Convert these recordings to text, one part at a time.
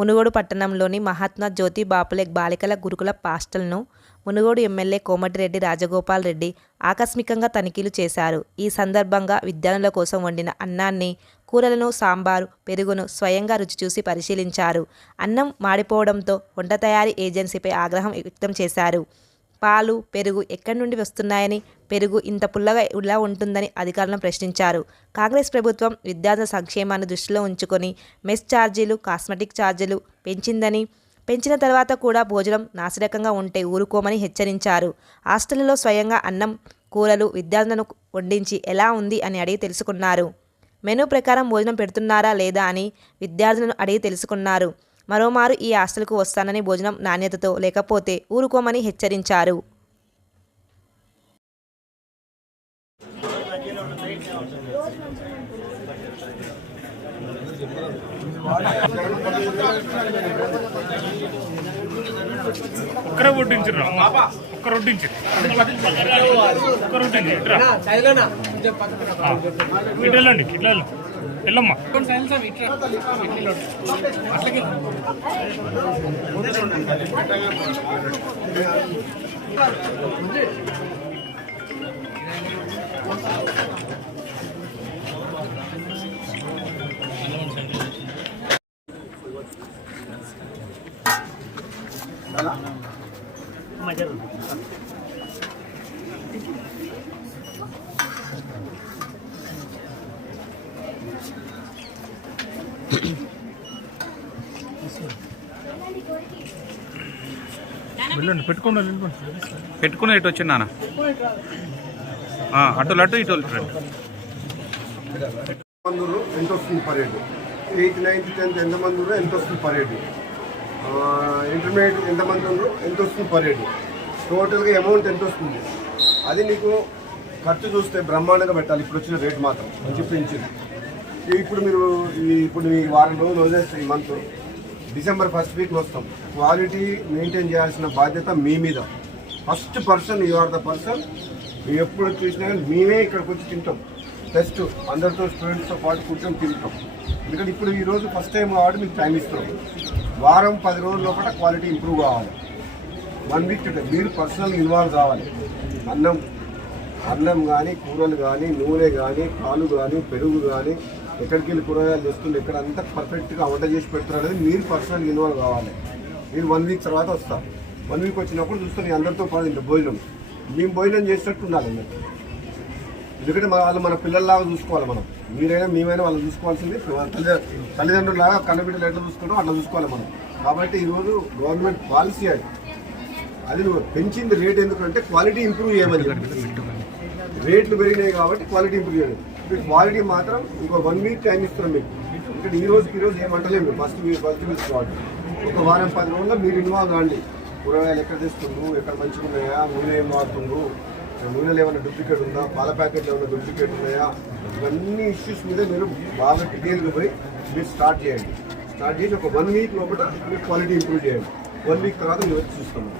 మునుగోడు పట్టణంలోని మహాత్మా జ్యోతి బాపులే బాలికల గురుకుల హాస్టల్ను మునుగోడు ఎమ్మెల్యే కోమటిరెడ్డి రాజగోపాల్ రెడ్డి ఆకస్మికంగా తనిఖీలు చేశారు. ఈ సందర్భంగా విద్యార్థుల కోసం వండిన అన్నాన్ని, కూరలను, సాంబారు, పెరుగును స్వయంగా రుచి చూసి పరిశీలించారు. అన్నం మాడిపోవడంతో వంట తయారీ ఏజెన్సీపై ఆగ్రహం వ్యక్తం చేశారు. పాలు, పెరుగు ఎక్కడి నుండి వస్తున్నాయని, పెరుగు ఇంత పుల్లగా ఇలా ఉంటుందని అధికారులను ప్రశ్నించారు. కాంగ్రెస్ ప్రభుత్వం విద్యార్థుల సంక్షేమాన్ని దృష్టిలో ఉంచుకొని మెస్ ఛార్జీలు, కాస్మెటిక్ ఛార్జీలు పెంచిన తర్వాత కూడా భోజనం నాసిరకంగా ఉంటే ఊరుకోమని హెచ్చరించారు. హాస్టల్లో స్వయంగా అన్నం, కూరలు విద్యార్థులను వండించి ఎలా ఉంది అని అడిగి తెలుసుకున్నారు. మెనూ ప్రకారం భోజనం పెడుతున్నారా లేదా అని విద్యార్థులను అడిగి తెలుసుకున్నారు. మరోమారు ఈ హాస్టల్కు వస్తానని, భోజనం నాణ్యతతో లేకపోతే ఊరుకోమని హెచ్చరించారు. ఒక్క రొట్టించు ఇట్లండి ఇట్లా వెళ్ళమ్మా. వెళ్ళండి, పెట్టుకుని ఇటు వచ్చింది నాన్న. అటు అటు ఇటు ఎంత వస్తుంది per head, 8th, 9th, 10th ఎంతమంది ఉన్నారు, ఎంత వస్తుంది పర్ హెడ్, ఇంటర్మీడియట్ ఎంతమంది ఉన్నారు, ఎంత వస్తుంది పర్ హెడ్, టోటల్గా అమౌంట్ ఎంత వస్తుంది, అది నీకు ఖర్చు చూస్తే బ్రహ్మాండంగా పెట్టాలి. ఇప్పుడు వచ్చిన రేట్ మాత్రం మంచి పెంచింది. ఇప్పుడు మీరు ఇప్పుడు ఈ వారం రోజులు వదిలేస్తే ఈ మంత్ December 1st వీక్ వస్తాం. క్వాలిటీ మెయింటైన్ చేయాల్సిన బాధ్యత మీ మీద. First person you are the person. మేము ఎప్పుడు చూసినా కానీ మేమే ఇక్కడికి వచ్చి తింటాం. బెస్ట్ అందరితో స్టూడెంట్స్తో పాటు కూర్చొని తింటాం. ఎందుకంటే ఇప్పుడు ఈరోజు ఫస్ట్ టైం కాబట్టి మీకు టైం ఇస్తాం. వారం 10 రోజుల లోపల క్వాలిటీ ఇంప్రూవ్ కావాలి. 1 వీక్ మీరు పర్సనల్ ఇన్వాల్వ్ కావాలి. అన్నం కానీ, కూరలు కానీ, నూనె కానీ, పాలు కానీ, పెరుగు కానీ, ఎక్కడికి వెళ్ళి కూరగాయలు తెస్తుంది, ఎక్కడ అంతా పర్ఫెక్ట్గా వంట చేసి పెడుతున్నారు అనేది మీరు పర్సనల్ ఇన్వాల్వ్ కావాలి. మీరు 1 వీక్ తర్వాత వస్తారు. 1 వీక్ వచ్చినప్పుడు చూస్తే నేను అందరితో పాటు ఇంత భోజనం మేము భోజనం చేసినట్టు ఉండాలి అందరికీ. ఎందుకంటే వాళ్ళు మన పిల్లల్లాగా చూసుకోవాలి. మనం మీరైనా మేమైనా వాళ్ళు చూసుకోవాల్సింది తల్లిదండ్రులాగా కన్నబిడ్డలు ఎట్లా చూసుకుంటాం అట్లా చూసుకోవాలి మనం. కాబట్టి ఈరోజు గవర్నమెంట్ పాలసీ అది నువ్వు పెంచింది రేట్ ఎందుకంటే క్వాలిటీ ఇంప్రూవ్ చేయమని చెప్పి. రేట్లు పెరిగినాయి కాబట్టి క్వాలిటీ ఇంప్రూవ్ చేయాలి. మీకు క్వాలిటీ మాత్రం ఇంకో 1 వీక్ టైం ఇస్తున్నాం మీకు. ఎందుకంటే ఈ రోజు ఏమంటలేము. ఫస్ట్ వీక్ వాడు ఒక వారం 10 రోజుల్లో మీరు ఇన్వాల్వ్ కాండి. కూరగాయలు ఎక్కడ తెస్తుండ్రు, ఎక్కడ మంచిగా ఉన్నాయా, నూనె ఏం వాడుతుండ్రు, నూనెలు ఏమైనా డూప్లికేట్ ఉందా, పాల ప్యాకెట్లు ఏమైనా డూప్లికేట్ ఉన్నాయా, ఇవన్నీ ఇష్యూస్ మీద మీరు బాగా డీటెయిల్గా పోయి మీరు స్టార్ట్ చేయండి. స్టార్ట్ చేసి ఒక 1 వీక్ లోపల మీరు క్వాలిటీ ఇంప్రూవ్ చేయండి. 1 వీక్ తర్వాత మీరు వచ్చి చూస్తాము.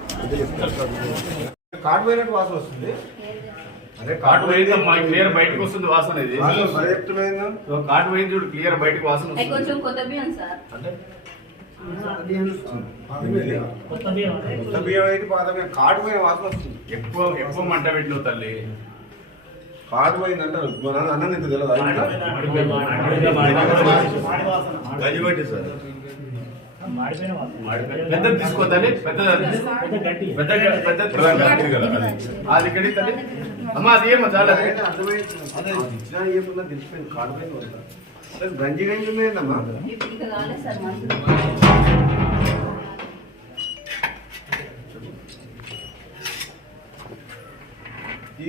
కార్డు పోయినట్టు వాసన వస్తుంది. అదే కార్డు పోయింది క్లియర్ బయటకు వస్తుంది వాసన. ఇది కార్డు పోయింది చూడు, క్లియర్ బయటకు వాసన వస్తుంది. అంటే కొత్త బియ్యం అయితే పాత బియ్యం కార్డు పోయిన వాసన వస్తుంది. ఎక్కువ మంట పెట్టిన తల్లి కార్డు పోయింది అంటారు. అన్నం ఇంత తెలియదు. గజిబట్టి సార్ పెద్దది తీసుకోవాలి. అది కడి తల్లి అమ్మా, అది ఏమో చాలా అర్థమైంది. అదే ఇచ్చినా ఏమన్నా తెలిసిపోయింది. కార్డు పోయింది వద్దా గంజి ఉన్నాయండమ్మా.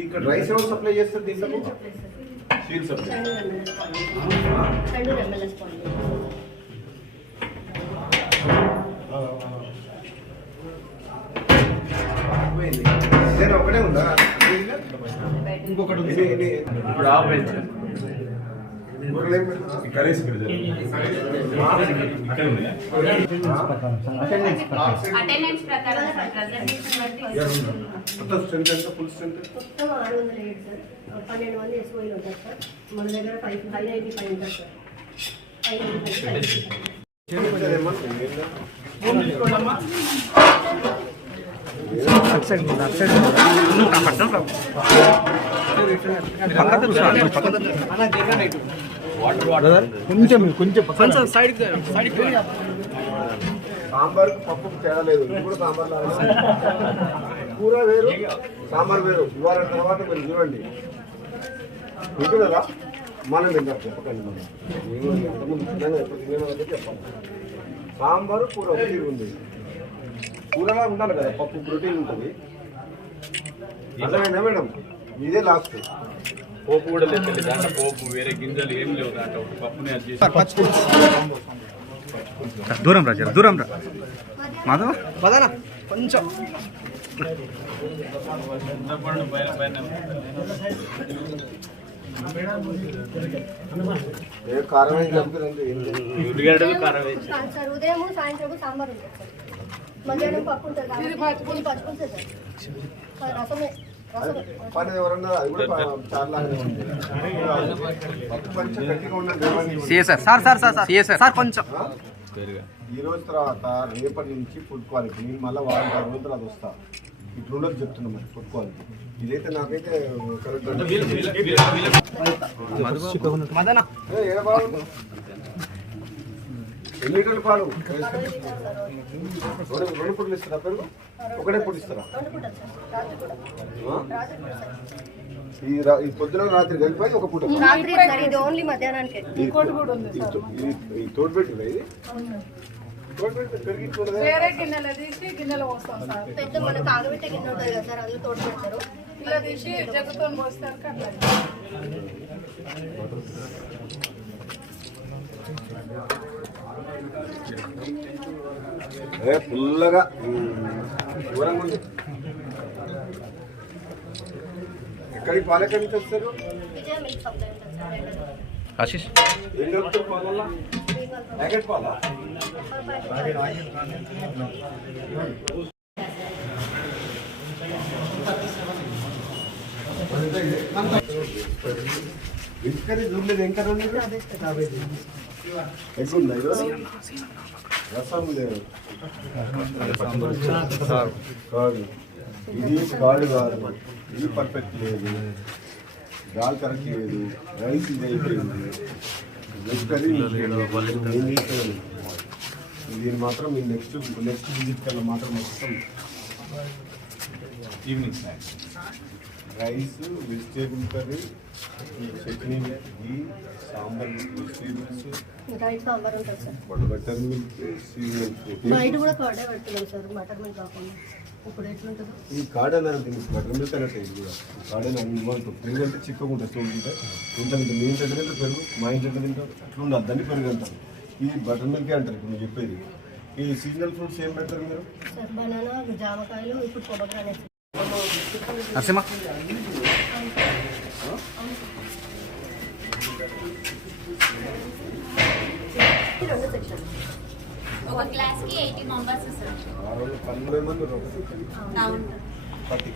ఇక్కడ రైస్ ఎవరు సప్లై చేస్తారు? దీంట్లో స్టీల్ సప్లై. ఒకటే ఉందా? ఇంకొకటి ఇప్పుడు ఆపేసి కర్రీస్ అటెండెన్స్ ప్రకారం మొత్తం స్ట్రెంత్ ఎంత? ఫుల్ స్ట్రెంత్ మొత్తం 607 సార్. 12 మంది ఎస్ఓలు ఉంటారు సార్. మన దగ్గర 595 ఉంటారు సార్. 595 ఫోన్ తీసుకోండమ్మా. సాంబార్ పప్పు తేడా లేదు, ఇది కూడా సాంబార్ లాగా. కూర వేరు సాంబార్ వేరు. ఇవాళ తర్వాత మీరు చూడండి తింటున్నారా? మనం తింటాం చెప్పకండి. మనం నేను ఎంతమంది తిన్నాను ఎప్పుడు తిన్నాను అంటే చెప్పాలి. సాంబారు కూర ఒకటి ఉంది. కూరలా ఉండాలి కదా, పప్పు ప్రోటీన్ ఉంటుంది. అర్థమైందా మేడం? ఇదే లాస్ట్. పోపు కూడా లేదు దాంట్లో, పోపు వేరే గింజలు ఏం లేవు దాంట్లో, ఒకటి పప్పుని అది చేసి దూరం రా, దూరం రా మాధవ్ పదనా కొంచెం. చింతపండు పైన పైన ఏ కారం వేసి చంపుతారంటే ఏం లేదు. ఉల్లిగడ్డలు కారం వేసి సార్ ఉదయం సాయంత్రం సాంబార్ ఉంటుంది సార్. మధ్యాహ్నం పప్పు ఉంటుంది కాబట్టి పచ్చుకుంటుంది సార్. రసమే పని ఎవరన్నా అది కూడా చాలానే ఉంది. పప్పు కొంచెం గట్టిగా ఉండాలి. సార్ కొంచెం ఈ రోజు తర్వాత రేపటి నుంచి ఫుడ్ క్వాలిటీ నేను మళ్ళీ వారం 10 రోజుల తర్వాత వస్తా. ఇట్లుండదు చెప్తున్నా మరి ఫుడ్ క్వాలిటీ. ఇదైతే నాకైతే కరెక్ట్. ఎన్ని లీటర్లు పాలు? 2 పూటలు ఇస్తారా పెరుగు? ఒకటే పూట ఇస్తారా? ఈ పొద్దున రాత్రి కలిపి ఒక పూట రాత్రి సార్, ఇది ఓన్లీ మధ్యాహ్నానికి. ఈ తోడు పెట్టిందా? ఇది తోడు పెట్టి పెరిగి వేరే గిన్నెలు తీసి గిన్నెలో పోస్తాం సార్. పెద్ద మన కాగబెట్టే గిన్నె ఉంటుంది కదా సార్, అందులో తోడు పెడతారు. ఇలా తీసి జగ్గుతో పోస్తారు కదా. ఫుల్గా దూరంగా ఉంది. ఎక్కడికి పాలు ఎక్కడి నుంచి వస్తారు? విజయ మిల్క్ సప్లై ఉంటుంది సార్. ఆశీష్ ఏం కలుపుతారు పాలల్లో? ప్యాకెట్ పాలా? వెజ్ కర్రీ చూడలేదు. ఏం కర్రీ ఎగ్ ఉందా ఈరోజు? రసం లేదు. కాదు, ఇది కాడు కాదు. ఇది పర్ఫెక్ట్ లేదు. దాల్ కరెక్ట్ లేదు. రైస్ ఇది అయిపోయింది. వెజ్ కర్రీ ఏం చేస్తాను. దీన్ని మాత్రం మీ నెక్స్ట్ విజిట్ కల్లా మాత్రం మొత్తం evening snacks rice, vegetable curry, chutney, ghee, sambar, vegetables, right sambar ఉంటుంది sir. Butter milk, seasonal fruit. Night కూడా కర్డే పెడుతున్నాం సార్, బటర్ మిల్క్ కాకుండా. ఇప్పుడు ఎట్లుంటుందో ఈ కాడ అన్నారు బటర్ మిల్క్ అన్నట్టు ఇది కూడా. కాడ ఇవ్వంటాం. పెరుగు అంటే చిక్కగా ఉంటుంది. చూడుంటే ఉంటాం. మీ ఇంటి తింటారు పెరుగు, మా ఇంటి తింటారు. అట్లా ఉండాలి. దాన్ని పెరుగు అంటారు. ఇది బటర్ మిల్కే అంటారు. ఇప్పుడు మీరు చెప్పేది. ఈ సీజనల్ ఫ్రూట్స్ ఏం పెడతారు మీరు? సార్ బనానా, జామకాయలు, ఇప్పుడు పొమగ్రానేట్. నరసింహ రెండు సెక్షన్. ఒక క్లాస్ కి 80 మెంబర్స్ సార్. 12 మంది అవును.